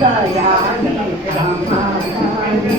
सयामि रामायणि